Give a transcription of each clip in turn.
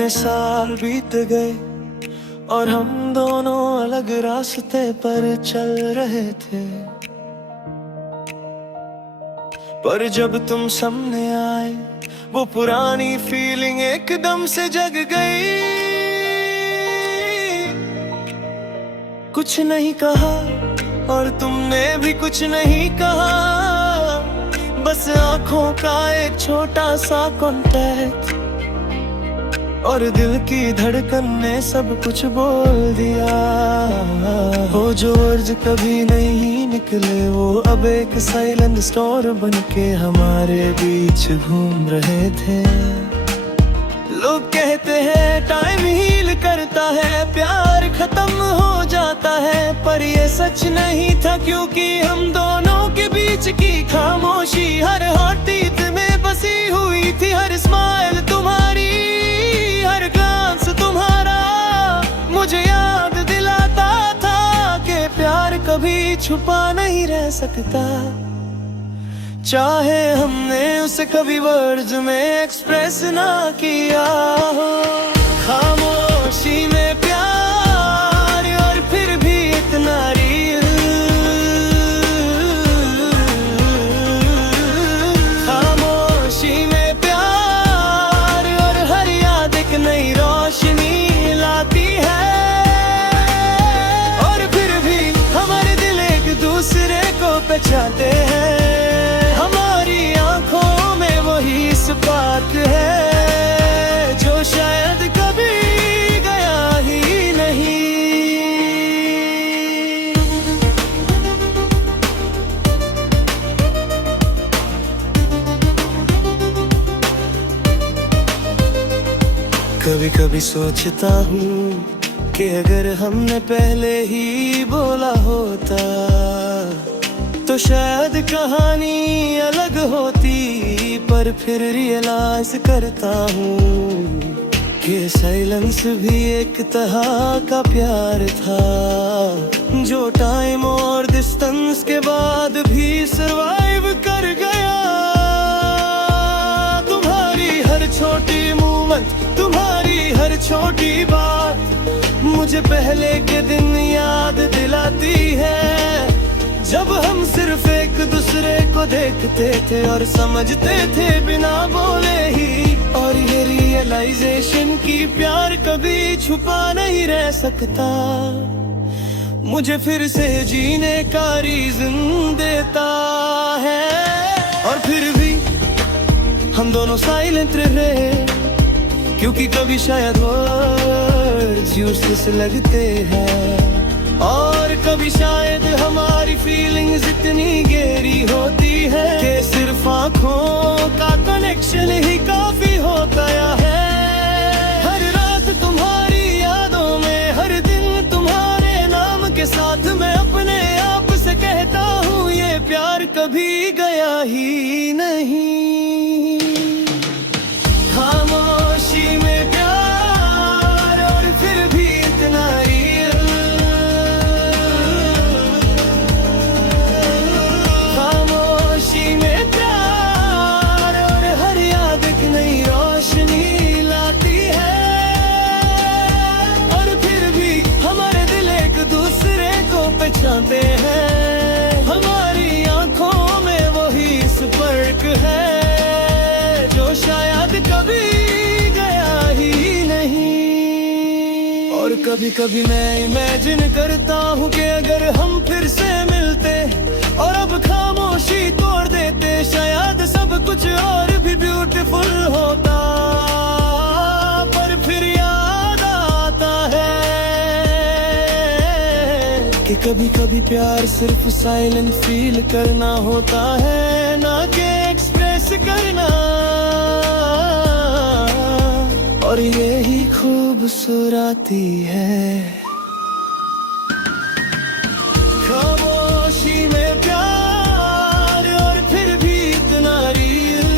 इतने साल बीत गए और हम दोनों अलग रास्ते पर चल रहे थे, पर जब तुम सामने आए वो पुरानी फीलिंग एकदम से जग गई। कुछ नहीं कहा और तुमने भी कुछ नहीं कहा, बस आंखों का एक छोटा सा कांटेक्ट और दिल की धड़कन ने सब कुछ बोल दिया। वो जो वर्ड कभी नहीं निकले वो अब एक साइलेंट स्टोर बनके हमारे बीच घूम रहे थे। लोग कहते हैं टाइम हील करता है, प्यार खत्म हो जाता है, पर ये सच नहीं था, क्योंकि हम दोनों के बीच की खामोशी हर हार्टबीट में बसी हुई थी। हर स्माइल तुम्हारी, हर ग्लांस तुम्हारा मुझे याद दिलाता था कि प्यार कभी छुपा नहीं रह सकता, चाहे हमने उसे कभी वर्ड्स में एक्सप्रेस ना किया हो। खामोशी में प्यार और फिर भी इतना रियल, खामोशी में प्यार और हर याद एक नई रोशनी लाती है। और फिर भी हमारे दिल एक दूसरे को पहचानते हैं, हमारी आंखों में वही स्पार्क है जो शायद कभी गया ही नहीं। कभी कभी सोचता हूँ कि अगर हमने पहले ही बोला होता तो शायद कहानी अलग होती, पर फिर रियलाइज करता हूँ कि साइलेंस भी एक तरह का प्यार था, जो टाइम और डिस्टेंस के बाद भी सरवाइव कर गया। तुम्हारी हर छोटी मूवमेंट, तुम्हारी हर छोटी बात मुझे पहले के दिन याद दिलाती है, जब हम सिर्फ एक दूसरे को देखते थे और समझते थे बिना बोले ही। और ये रियलाइजेशन की प्यार कभी छुपा नहीं रह सकता, मुझे फिर से जीने का रीजन देता है। और फिर भी हम दोनों साइलेंट रहे, क्योंकि कभी शायद वर्ड्स यूज़लेस लगते हैं, और कभी शायद हमारी फीलिंग्स इतनी गहरी होती है कि सिर्फ आंखों का कनेक्शन ही काफी होता है। हर रात तुम्हारी यादों में, हर दिन तुम्हारे नाम के साथ मैं अपने आप से कहता हूँ ये प्यार कभी गया ही नहीं। खामोशी में प्यार और फिर भी इतना रियल, खामोशी में प्यार और हर याद एक नई रोशनी लाती है। और फिर भी हमारे दिल एक दूसरे को पहचानते हैं, हमारी आंखों में वही स्पर्क है जो शायद कभी गया ही नहीं। और कभी कभी मैं इमेजिन करता हूँ कि अगर हम फिर से मिलते और अब खामोशी तोड़ देते, शायद सब कुछ और भी ब्यूटीफुल होता। पर फिर याद आता है कि कभी कभी प्यार सिर्फ साइलेंट फील करना होता है, ना कि एक्सप्रेस करना। और यही खूबसूरती है खामोशी में प्यार और फिर भी इतना रियल,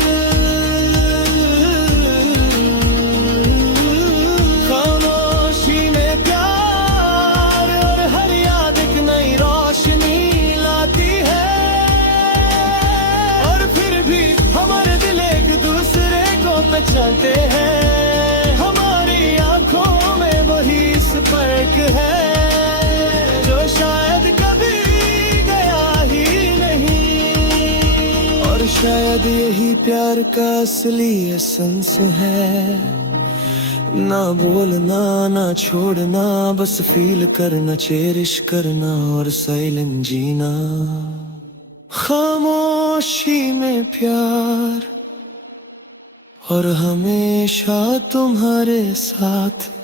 खामोशी में प्यार और हर याद एक नई रोशनी लाती है। और फिर भी हमारे दिल एक दूसरे को पहचानते हैं, हमारी और शायद यही प्यार का असली एसेंस है। ना बोलना ना छोड़ना, बस फील करना, चेरिश करना और साइलेंट जीना। खामोशी में प्यार और हमेशा तुम्हारे साथ।